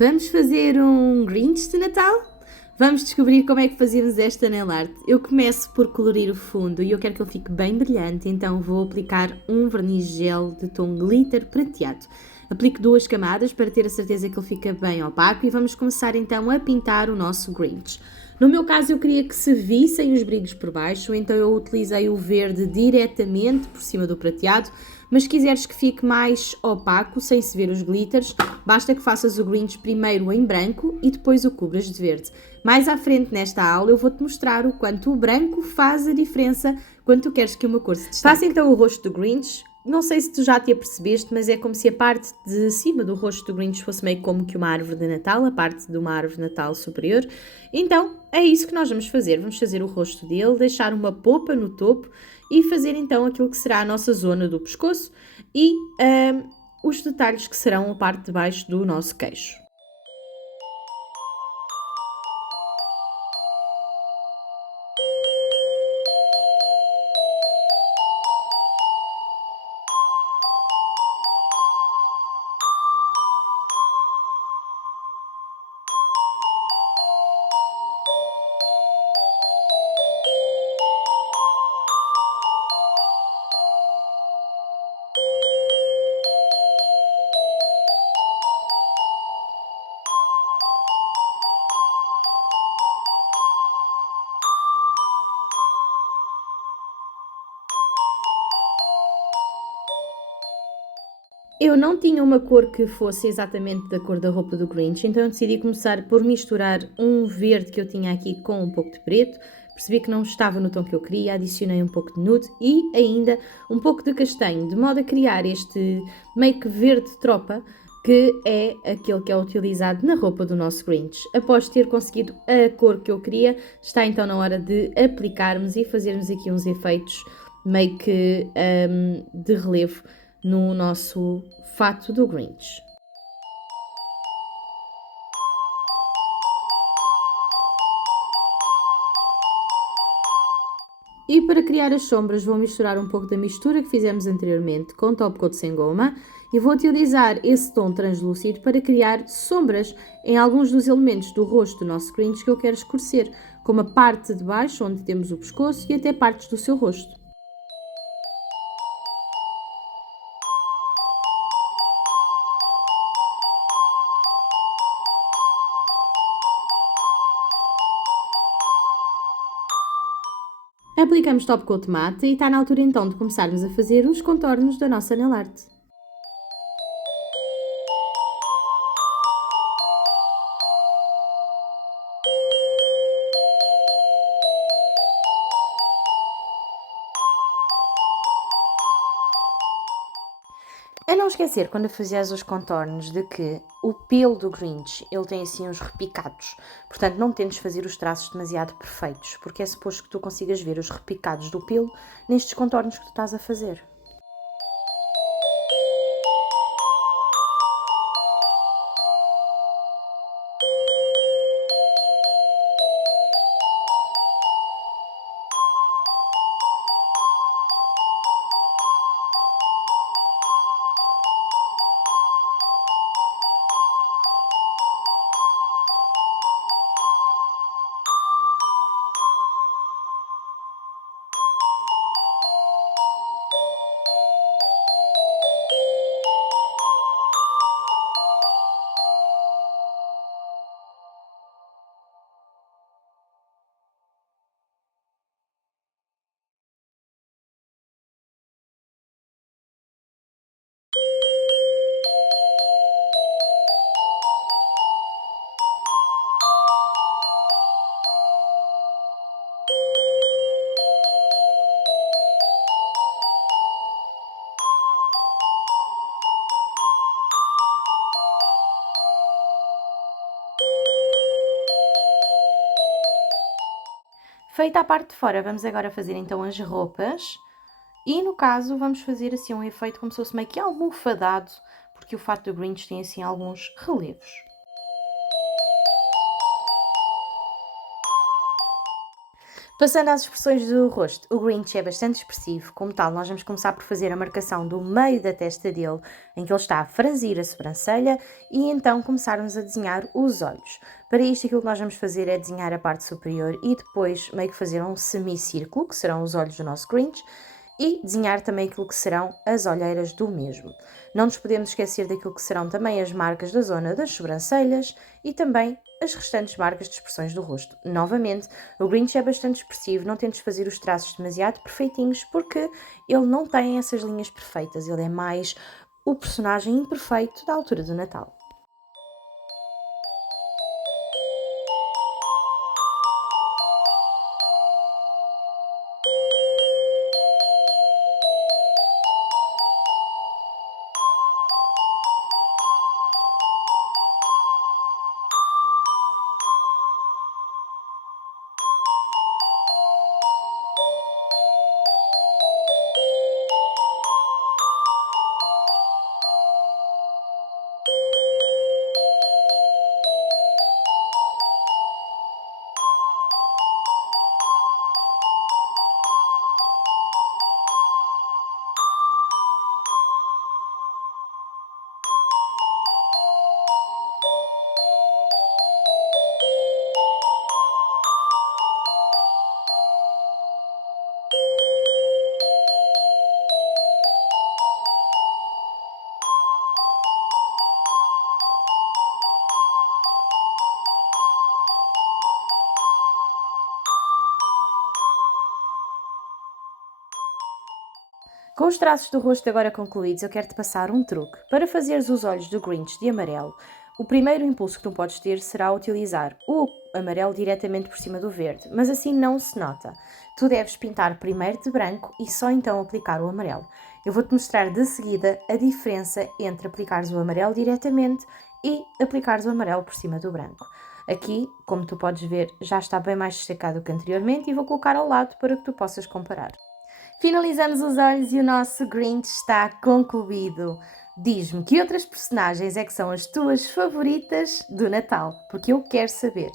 Vamos fazer um Grinch de Natal? Vamos descobrir como é que fazemos esta nail art. Eu começo por colorir o fundo e eu quero que ele fique bem brilhante, então vou aplicar um verniz gel de tom glitter prateado. Aplico 2 camadas para ter a certeza que ele fica bem opaco e vamos começar então a pintar o nosso Grinch. No meu caso eu queria que se vissem os brilhos por baixo, então eu utilizei o verde diretamente por cima do prateado, mas se quiseres que fique mais opaco, sem se ver os glitters, basta que faças o Grinch primeiro em branco e depois o cubras de verde. Mais à frente nesta aula eu vou-te mostrar o quanto o branco faz a diferença quando tu queres que uma cor se destaque. Faça então o rosto do Grinch. Não sei se tu já te apercebeste, mas é como se a parte de cima do rosto do Grinch fosse meio como que uma árvore de Natal, a parte de uma árvore de Natal superior. Então, é isso que nós vamos fazer. Vamos fazer o rosto dele, deixar uma polpa no topo e fazer então aquilo que será a nossa zona do pescoço e os detalhes que serão a parte de baixo do nosso queixo. Eu não tinha uma cor que fosse exatamente da cor da roupa do Grinch, então eu decidi começar por misturar um verde que eu tinha aqui com um pouco de preto. Percebi que não estava no tom que eu queria, adicionei um pouco de nude e ainda um pouco de castanho, de modo a criar este meio que verde tropa, que é aquele que é utilizado na roupa do nosso Grinch. Após ter conseguido a cor que eu queria, está então na hora de aplicarmos e fazermos aqui uns efeitos meio que de relevo no nosso fato do Grinch. E para criar as sombras vou misturar um pouco da mistura que fizemos anteriormente com top coat sem goma e vou utilizar esse tom translúcido para criar sombras em alguns dos elementos do rosto do nosso Grinch que eu quero escurecer, como a parte de baixo onde temos o pescoço e até partes do seu rosto. Aplicamos top coat mate e está na altura então de começarmos a fazer os contornos da nossa nail art. A não esquecer, quando fazias os contornos, de que o pelo do Grinch, ele tem assim uns repicados. Portanto, não tentes fazer os traços demasiado perfeitos, porque é suposto que tu consigas ver os repicados do pelo nestes contornos que tu estás a fazer. Feita a parte de fora, vamos agora fazer então as roupas e no caso vamos fazer assim um efeito como se fosse meio que almofadado, porque o fato do Grinch tem assim alguns relevos. Passando às expressões do rosto, o Grinch é bastante expressivo, como tal, nós vamos começar por fazer a marcação do meio da testa dele, em que ele está a franzir a sobrancelha, e então começarmos a desenhar os olhos. Para isto, aquilo que nós vamos fazer é desenhar a parte superior e depois meio que fazer um semicírculo, que serão os olhos do nosso Grinch, e desenhar também aquilo que serão as olheiras do mesmo. Não nos podemos esquecer daquilo que serão também as marcas da zona das sobrancelhas e também as restantes marcas de expressões do rosto. Novamente, o Grinch é bastante expressivo, não tentes fazer os traços demasiado perfeitinhos porque ele não tem essas linhas perfeitas, ele é mais o personagem imperfeito da altura do Natal. Com os traços do rosto agora concluídos, eu quero-te passar um truque. Para fazeres os olhos do Grinch de amarelo, o primeiro impulso que tu podes ter será utilizar o amarelo diretamente por cima do verde, mas assim não se nota. Tu deves pintar primeiro de branco e só então aplicar o amarelo. Eu vou-te mostrar de seguida a diferença entre aplicares o amarelo diretamente e aplicares o amarelo por cima do branco. Aqui, como tu podes ver, já está bem mais destacado que anteriormente e vou colocar ao lado para que tu possas comparar. Finalizamos os olhos e o nosso Grinch está concluído. Diz-me que outras personagens é que são as tuas favoritas do Natal, porque eu quero saber.